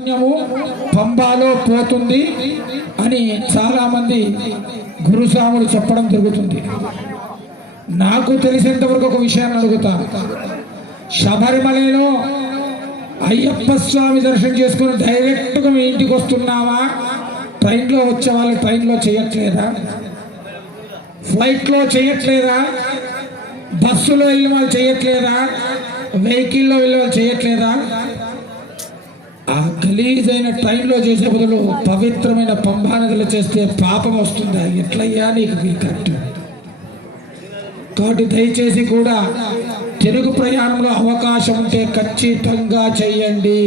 పుణ్యము పంబాలో పోతుంది అని చాలా మంది గురుస్వాములు చెప్పడం జరుగుతుంది. నాకు తెలిసినంతవరకు ఒక విషయాన్ని అడుగుతాను శబరిమలలో అయ్యప్ప స్వామి దర్శనం చేసుకుని డైరెక్ట్గా మీ ఇంటికి వస్తున్నావా? ట్రైన్లో వచ్చే వాళ్ళు ట్రైన్లో చేయట్లేదా? ఫ్లైట్లో చేయట్లేదా? బస్సులో వెళ్ళిన వాళ్ళు చేయట్లేదా? వెహికల్లో వెళ్ళి వాళ్ళు చేయట్లేదా? ఆ ఖలీజైన టైంలో చేసే బదులు పవిత్రమైన పంభానదులు చేస్తే పాపం వస్తుందా? ఎట్లయ్యా నీకు ఈ కరెక్ట్? కాబట్టి దయచేసి కూడా తెలుగు ప్రయాణంలో అవకాశం ఉంటే ఖచ్చితంగా చెయ్యండి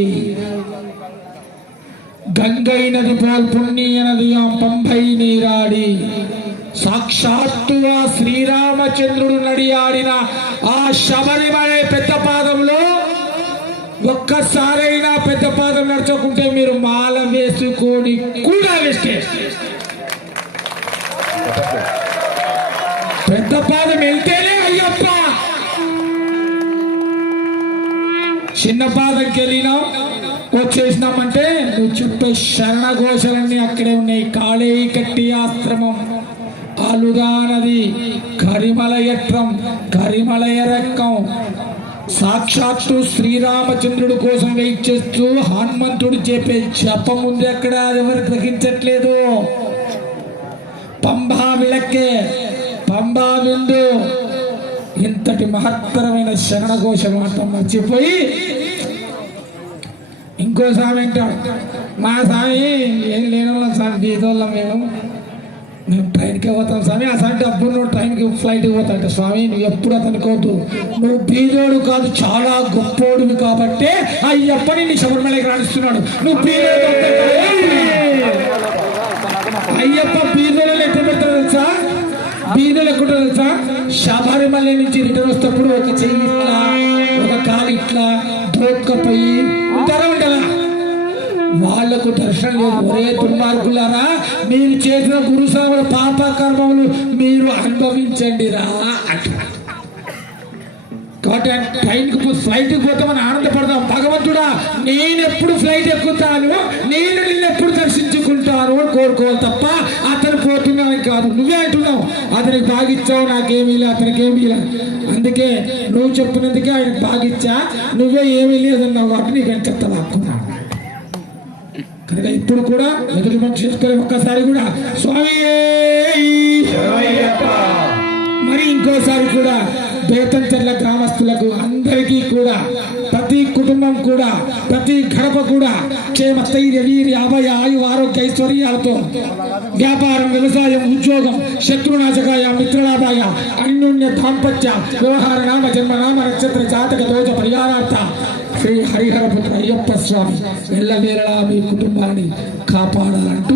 గంగై నది పోల్ పుణ్య నది పంపై నీరాడి. సాక్షాత్తుగా శ్రీరామచంద్రుడు నడియాడిన ఆ శబరిమల పెద్ద పాదంలో ఒక్కసారైనా పెద్ద పాదం నడచకుంటే మీరు మాల వేసుకొని కూడా వేస్తే. పెద్ద పాదం వెళ్తేనే అయ్యప్ప. చిన్న పాదంకి వెళ్ళినా. వచ్చేసినామంటే నువ్వు చుట్టూ శరణఘోషలన్నీ అక్కడే ఉన్నాయి. కాళీ కట్టి ఆశ్రమం అలుగా నది కరిమలయట్రం కరిమలయరక్కం సాక్షాత్తు శ్రీరామచంద్రుడు కోసం వెయిట్ చేస్తూ హనుమంతుడు చెప్పే చెప్ప ముందు ఎక్కడ ఎవరు గ్రహించట్లేదు. పంబా విలక్కే పంబా విందు. ఇంతటి మహత్తరమైన శరణఘోష మాట మర్చిపోయి ఇంకో సామి అంటాడు మా సామి ఏం లేనోళ్ళం స్వామి దీదోళ్ళం మేము. మేము ట్రైన్కి పోతాను స్వామి. ఆ అప్పుడు నువ్వు ట్రైన్కి ఫ్లైట్కి పోతాంట స్వామి. నువ్వు ఎప్పుడు అతనుకోవద్దు నువ్వు బీదోడు కాదు చాలా గొప్పోడివి కాబట్టి అయ్యప్పని నీ శబరిమలకి రాణిస్తున్నాడు. నువ్వు బీదోడు అయ్యప్ప బీదోడు ఎట్ట పెడతాడు తెలుసా? బీదోడు ఎక్కడ తెలుసా? శబరిమల నుంచి రిటర్న్ వస్తప్పుడు ఒక చెయ్యి ఇట్లా ఒక కాలు ఇట్లా దోక్కపోయి వాళ్ళకు దర్శనం లేదు ఒరే దుర్మార్గులారా మీరు చేసిన గురుస్వాముల పాప కర్మములు మీరు అనుభవించండి రా కాబట్టి ట్రైన్కి పో ఫ్లైట్కి పోతామని ఆనందపడదాం. భగవంతుడా నేను ఎప్పుడు ఫ్లైట్ ఎక్కుతాను? నేను నిన్ను ఎప్పుడు దర్శించుకుంటాను అని కోరుకోవాలి తప్ప అతను పోతున్నాను కాదు. నువ్వే అంటున్నావు. అతనికి బాగిచ్చావు నాకేమీ లేదు అతనికి ఏమీ లేదు. అందుకే నువ్వు చెప్పినందుకే ఆయనకు బాగిచ్చా నువ్వే ఏమీ లేదన్నావు కాబట్టి నీకు అని చెప్తా లాక్కున్నాను కనుక ఇప్పుడు కూడా ఎదురు చేసుకొని ఒక్కసారి కూడా స్వామి! మరి ఇంకోసారి కూడా బేతంచెర్ల గ్రామస్తులకు అందరికీ కూడా ప్రతి కుటుంబం కూడా ప్రతి గడప కూడా క్షేమ స్థైర్య వీరి అభయ ఆయు ఆరోగ్య ఐశ్వర్యాలతో వ్యాపారం వ్యవసాయం ఉద్యోగం శత్రునాశకాయ మిత్రలాభాయ అన్యోన్య దాంపత్య వ్యవహార నామ జన్మ నామ నక్షత్ర జాతక శ్రీ హరిహరపుత్ర అయ్యప్ప స్వామి ఎల్లవేళలా మీ కుటుంబాన్ని కాపాడాలంటూ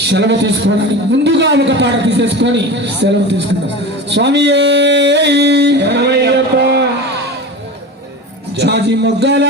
సెలవు తీసుకోవడానికి ముందుగా ఒక పాట తీసేసుకొని సెలవు తీసుకుంటాం స్వామి జాజి మొగ్గల